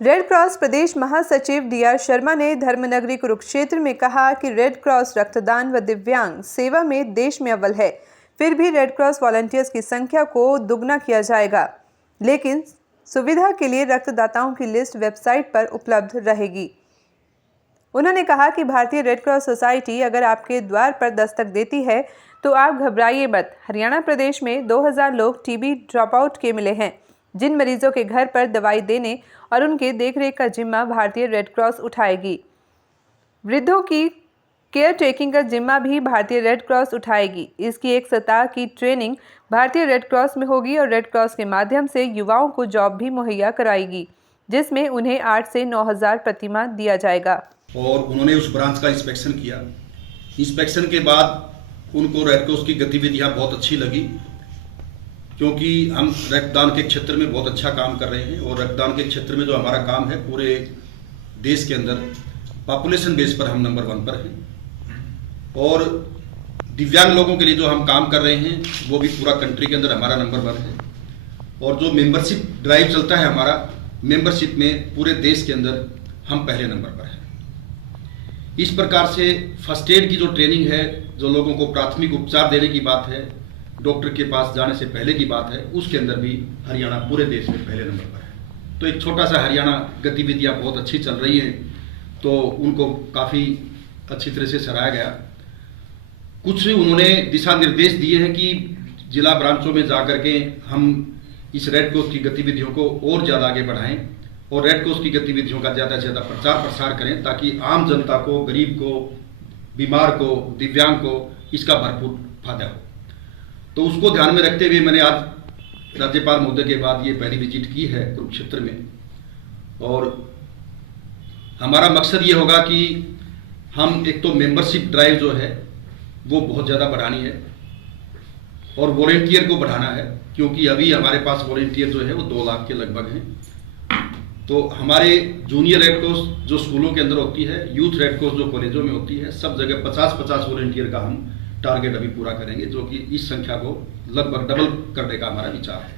Red cross प्रदेश महासचिव DR. Sharma ने धर्मनगरी कुरुक्षेत्र में कहा कि रेड क्रॉस रक्तदान व दिव्यांग सेवा में देश में अव्वल है। फिर भी रेड क्रॉस वॉलंटियर्स की संख्या को दुगना किया जाएगा, लेकिन सुविधा के लिए रक्तदाताओं की लिस्ट वेबसाइट पर उपलब्ध रहेगी। उन्होंने कहा कि भारतीय रेड क्रॉस सोसाइटी अगर आपके द्वार पर दस्तक देती है तो आप घबराइए मत। हरियाणा प्रदेश में 2000 लोग टीबी ड्रॉप आउट के मिले हैं, जिन मरीजों के घर पर दवाई देने और उनके देखरेख का जिम्मा भारतीय रेड क्रॉस उठाएगी। वृद्धों की केयर टेकिंग का जिम्मा भी भारतीय रेड क्रॉस उठाएगी। इसकी एक सप्ताह की ट्रेनिंग भारतीय रेड क्रॉस में होगी और रेड क्रॉस के माध्यम से युवाओं को जॉब भी मुहैया कराएगी, जिसमें उन्हें 8 से 9,000 प्रतिमाह दिया जाएगा। और उन्होंने उस ब्रांच का इंस्पेक्शन किया। इंस्पेक्शन के बाद उनको रेड क्रॉस की गतिविधियां बहुत अच्छी लगी, क्योंकि हम रक्तदान के क्षेत्र में बहुत अच्छा काम कर रहे हैं और रक्तदान के क्षेत्र में जो हमारा काम है पूरे देश के अंदर पॉपुलेशन बेस पर हम नंबर 1 पर हैं। और दिव्यांग लोगों के लिए जो हम काम कर रहे हैं वो भी पूरा कंट्री के अंदर हमारा नंबर 1 है। और जो मेंबरशिप ड्राइव चलता है हमारा, मेंबरशिप में पूरे देश के अंदर हम पहले नंबर पर हैं। इस प्रकार से फर्स्ट एड की जो ट्रेनिंग है, जो लोगों को प्राथमिक उपचार देने की बात है, डॉक्टर के पास जाने से पहले की बात है, उसके अंदर भी हरियाणा पूरे देश में पहले नंबर पर है। तो एक छोटा सा हरियाणा गतिविधियां बहुत अच्छी चल रही हैं, तो उनको काफ़ी अच्छी तरह से सराहा गया। कुछ उन्होंने दिशा निर्देश दिए हैं कि जिला ब्रांचों में जाकर के हम इस रेड क्रॉस की गतिविधियों को और ज़्यादा आगे बढ़ाएं और रेड क्रॉस की गतिविधियों का ज़्यादा से ज़्यादा प्रचार प्रसार करें, ताकि आम जनता को, गरीब को, बीमार को, दिव्यांग को इसका भरपूर फायदा हो। तो उसको ध्यान में रखते हुए मैंने आज राज्यपाल महोदय के बाद ये पहली विजिट की है कुरुक्षेत्र में। और हमारा मकसद ये होगा कि हम एक तो मेंबरशिप ड्राइव जो है वो बहुत ज़्यादा बढ़ानी है और वॉलेंटियर को बढ़ाना है, क्योंकि अभी हमारे पास वॉलेंटियर जो है वो 2 लाख के लगभग हैं। तो हमारे जूनियर रेड क्रॉस जो स्कूलों के अंदर होती है, यूथ रेड क्रॉस जो कॉलेजों में होती है, सब जगह 50-50 वॉलेंटियर का हम टारगेट अभी पूरा करेंगे, जो कि इस संख्या को लगभग डबल करने का हमारा विचार है।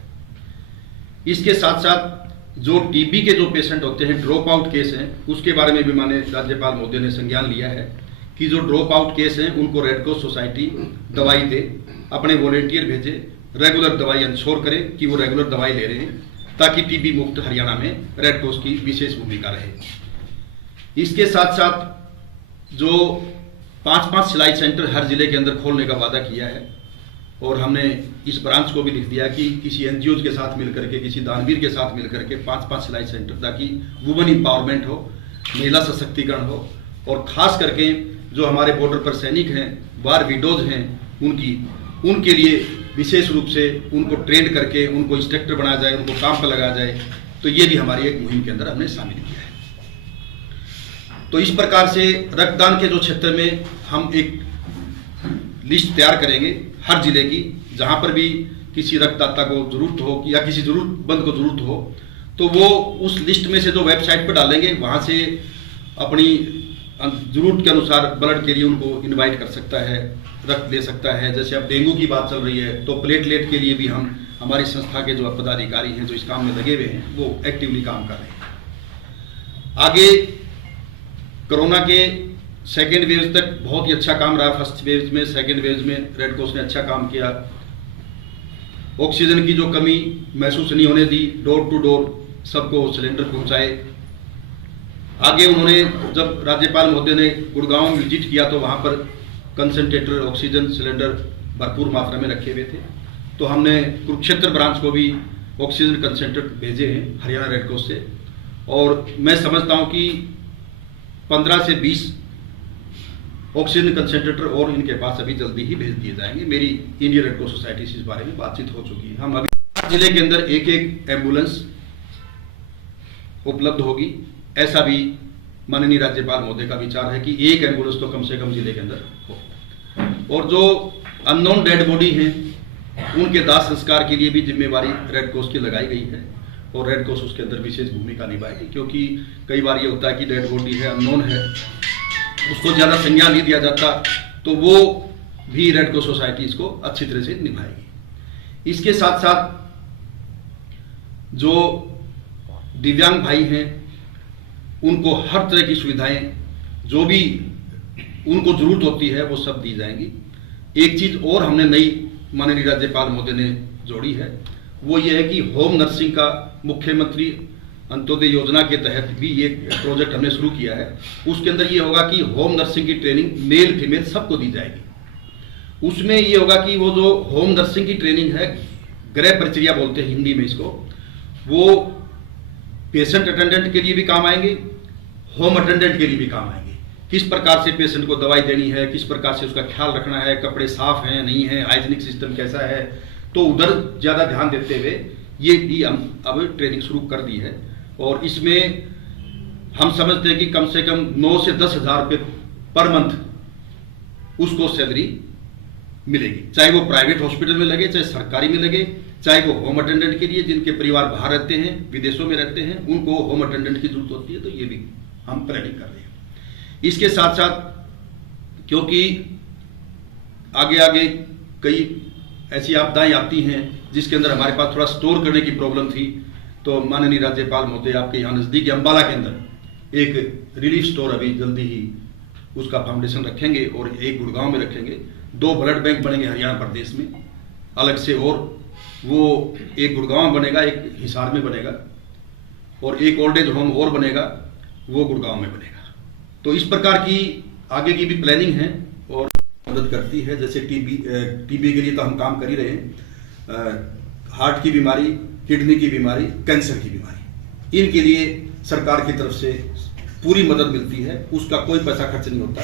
इसके साथ साथ जो टीबी के जो पेशेंट होते हैं, ड्रॉप आउट केस हैं, उसके बारे में भी माननीय राज्यपाल महोदय ने संज्ञान लिया है कि जो ड्रॉप आउट केस हैं उनको रेड क्रॉस सोसाइटी दवाई दे, अपने वॉलेंटियर भेजे, रेगुलर दवाई इंश्योर करे कि वो रेगुलर दवाई ले रहे हैं, ताकि टीबी मुक्त हरियाणा में रेड क्रॉस की विशेष भूमिका रहे। इसके साथ साथ जो 5-5 सिलाई सेंटर हर जिले के अंदर खोलने का वादा किया है, और हमने इस ब्रांच को भी लिख दिया कि किसी एनजीओ के साथ मिलकर के, किसी दानवीर के साथ मिलकर के 5-5 सिलाई सेंटर, ताकि वुमेन एम्पावरमेंट हो, महिला सशक्तिकरण हो। और खास करके जो हमारे बॉर्डर पर सैनिक हैं, वार विडोज हैं, उनके लिए विशेष रूप से उनको ट्रेन करके उनको इंस्ट्रक्टर बनाया जाए, उनको काम पर लगाया जाए। तो ये भी हमारी एक मुहिम के अंदर हमने शामिल किया है। तो इस प्रकार से रक्तदान के जो क्षेत्र में हम एक लिस्ट तैयार करेंगे हर जिले की, जहां पर भी किसी रक्तदाता को जरूरत हो या किसी जरूरतमंद को जरूरत हो, तो वो उस लिस्ट में से जो वेबसाइट पर डालेंगे, वहां से अपनी जरूरत के अनुसार ब्लड के लिए उनको इनवाइट कर सकता है, रक्त दे सकता है। जैसे अब डेंगू की बात चल रही है, तो प्लेटलेट के लिए भी हम, हमारी संस्था के जो पदाधिकारी हैं जो इस काम में लगे हुए हैं, वो एक्टिवली काम कर रहे हैं। आगे कोरोना के सेकेंड वेव तक बहुत ही अच्छा काम रहा। फर्स्ट वेव में, सेकेंड वेव में रेड क्रॉस ने अच्छा काम किया। ऑक्सीजन की जो कमी महसूस नहीं होने दी, डोर टू डोर सबको सिलेंडर पहुंचाए। आगे उन्होंने, जब राज्यपाल महोदय ने गुड़गांव में विजिट किया, तो वहां पर कंसंट्रेटर, ऑक्सीजन सिलेंडर भरपूर मात्रा में रखे हुए थे। तो हमने कुरुक्षेत्र ब्रांच को भी ऑक्सीजन कंसंट्रेटर भेजे हैं हरियाणा रेड क्रॉस से। और मैं समझता हूं कि 15 से 20 ऑक्सीजन कंसंट्रेटर और इनके पास अभी जल्दी ही भेज दिए जाएंगे। मेरी इंडियन रेड क्रॉस सोसाइटी से इस बारे में बातचीत हो चुकी है। हम अभी जिले के अंदर एक एम्बुलेंस उपलब्ध होगी, ऐसा भी माननीय राज्यपाल महोदय का विचार है कि एक एम्बुलेंस तो कम से कम जिले के अंदर हो। और जो अननोन डेड बॉडी हैं, उनके दाह संस्कार के लिए भी जिम्मेवारी रेड क्रॉस की लगाई गई है, और रेड क्रॉस उसके अंदर विशेष भूमिका निभाएगी। क्योंकि कई बार ये होता है कि डेड बॉडी है, अननोन है, उसको ज़्यादा संज्ञान नहीं दिया जाता, तो वो भी रेड क्रॉस सोसाइटी इसको अच्छी तरह से निभाएगी। इसके साथ साथ जो दिव्यांग भाई हैं उनको हर तरह की सुविधाएं जो भी उनको जरूरत होती है वो सब दी जाएंगी। एक चीज और हमने नई माननीय राज्यपाल महोदय ने जोड़ी है, वो ये है कि होम नर्सिंग का मुख्यमंत्री अंत्योदय योजना के तहत भी ये प्रोजेक्ट हमने शुरू किया है। उसके अंदर ये होगा कि होम नर्सिंग की ट्रेनिंग मेल फीमेल सबको दी जाएगी। उसमें ये होगा कि वो जो होम नर्सिंग की ट्रेनिंग है, गृह परिचर्या बोलते हैं हिंदी में इसको, वो पेशेंट अटेंडेंट के लिए भी काम आएंगे, होम अटेंडेंट के लिए भी काम आएंगे। किस प्रकार से पेशेंट को दवाई देनी है, किस प्रकार से उसका ख्याल रखना है, कपड़े साफ हैं नहीं है, हाइजीनिक सिस्टम कैसा है, तो उधर ज्यादा ध्यान देते हुए ये भी हम अब ट्रेनिंग शुरू कर दी है। और इसमें हम समझते हैं कि कम से कम 9 से 10 हज़ार रुपये पर मंथ उसको सैलरी मिलेगी, चाहे वो प्राइवेट हॉस्पिटल में लगे, चाहे सरकारी में लगे, चाहे वो होम अटेंडेंट के लिए जिनके परिवार बाहर रहते हैं, विदेशों में रहते हैं, उनको होम अटेंडेंट की जरूरत होती है, तो ये भी हम प्लानिंग कर रहे हैं। इसके साथ साथ क्योंकि आगे आगे कई ऐसी आपदाएं आती हैं जिसके अंदर हमारे पास थोड़ा स्टोर करने की प्रॉब्लम थी, तो माननीय राज्यपाल महोदय आपके यहाँ नजदीक अंबाला के अंदर एक रिलीफ स्टोर अभी जल्दी ही उसका फाउंडेशन रखेंगे और एक गुड़गांव में रखेंगे। 2 ब्लड बैंक बनेंगे हरियाणा प्रदेश में अलग से, और वो एक गुड़गांव में बनेगा, एक हिसार में बनेगा, और एक ओल्ड एज होम और बनेगा, वो गुड़गांव में बनेगा। तो इस प्रकार की आगे की भी प्लानिंग है और मदद करती है। जैसे टीबी के लिए तो हम काम कर ही रहे हैं, हार्ट की बीमारी, किडनी की बीमारी, कैंसर की बीमारी, इनके लिए सरकार की तरफ से पूरी मदद मिलती है, उसका कोई पैसा खर्च नहीं होता।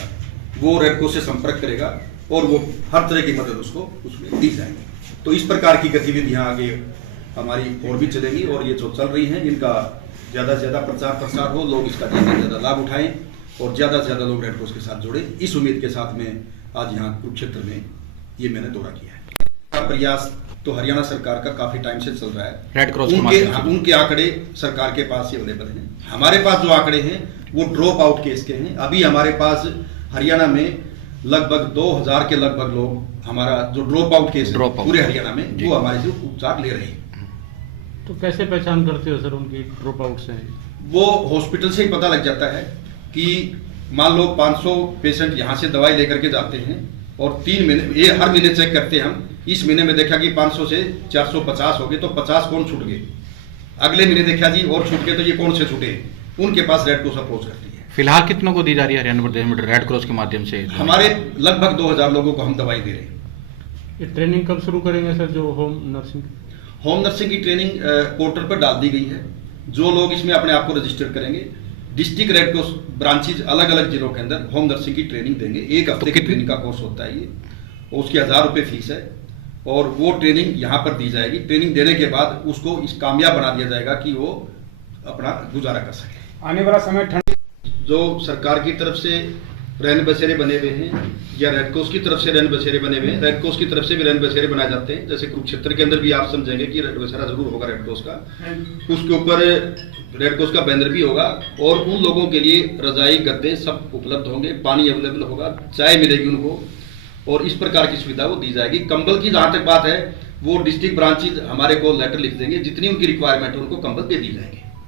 वो रेड क्रॉस से संपर्क करेगा और वो हर तरह की मदद उसको उसमें दी जाएगी। तो इस प्रकार की गतिविधियां आगे हमारी और भी चलेंगी और ये जो चल रही हैं इनका ज़्यादा से ज़्यादा प्रचार प्रसार हो, लोग इसका ज़्यादा से ज़्यादा लाभ उठाएं और ज़्यादा से ज़्यादा लोग रेड क्रॉस के साथ जुड़े। इस उम्मीद के साथ में आज यहाँ कुरुक्षेत्र में ये मैंने दौरा किया है। प्रयास तो हरियाणा सरकार का काफी टाइम से चल रहा है, रेड क्रॉस उनके आंकड़े सरकार के पास ही अवेलेबल हैं। हमारे पास जो आंकड़े हैं वो ड्रॉप आउट केस के हैं। अभी हमारे पास हरियाणा में लगभग 2000 के लगभग लोग हमारा जो ड्रॉप आउट केस है पूरे हरियाणा में वो हमारे जो उपचार ले रहे हैं। तो कैसे पहचान करते हो सर उनकी ड्रॉप आउट से? वो हॉस्पिटल से ही पता लग जाता है कि मान लो 500 पेशेंट यहाँ से दवाई लेकर के जाते हैं और 3 महीने ये हर महीने चेक करते हैं हम। इस महीने में देखा कि 500 से 450 हो गए, तो 50 कौन छूट गए। अगले महीने देखा जी और छूट गए, तो ये कौन से छूटे, उनके पास रेड क्रॉस अप्रोच करती है। फिलहाल कितनों को दी जा रही है हरियाणा प्रदेश में रेड क्रॉस के माध्यम से? हमारे लगभग 2000 लोगों को हम दवाई दे रहे हैं। ये ट्रेनिंग कब शुरू करेंगे सर? जो होम नर्सिंग की ट्रेनिंग पोर्टल पर डाल दी गई है। जो लोग इसमें अपने आप को रजिस्टर करेंगे, डिस्ट्रिक्ट रेड क्रॉस ब्रांचेज अलग अलग जिलों के अंदर होम नर्सिंग की ट्रेनिंग देंगे। 1 हफ्ते की ट्रेनिंग का कोर्स होता है ये, उसकी 1000 रुपये फीस है और वो ट्रेनिंग यहाँ पर दी जाएगी। ट्रेनिंग देने के बाद उसको इस कामयाब बना दिया जाएगा कि वो अपना गुजारा कर सके। आने वाला समय ठंड जो सरकार की तरफ से रैन बसेरे बने हुए हैं या रेड क्रॉस की तरफ से रैन बसेरे बने हुए हैं, रेड क्रॉस की तरफ से भी रैन बसेरे बनाए जाते हैं। जैसे कुरुक्षेत्र के अंदर भी आप समझेंगे कि रेड बसेरा जरूर होगा रेड क्रॉस का, उसके ऊपर रेड क्रॉस का बैनर भी होगा और उन लोगों के लिए रजाई गद्दे सब उपलब्ध होंगे, पानी अवेलेबल होगा, चाय मिलेगी उनको और इस प्रकार की सुविधा वो दी जाएगी। कंबल की जहां तक बात है वो डिस्ट्रिक्ट ब्रांचेज हमारे को लेटर लिख देंगे, जितनी उनकी रिक्वायरमेंट है उनको कंबल दे दी जाएगी।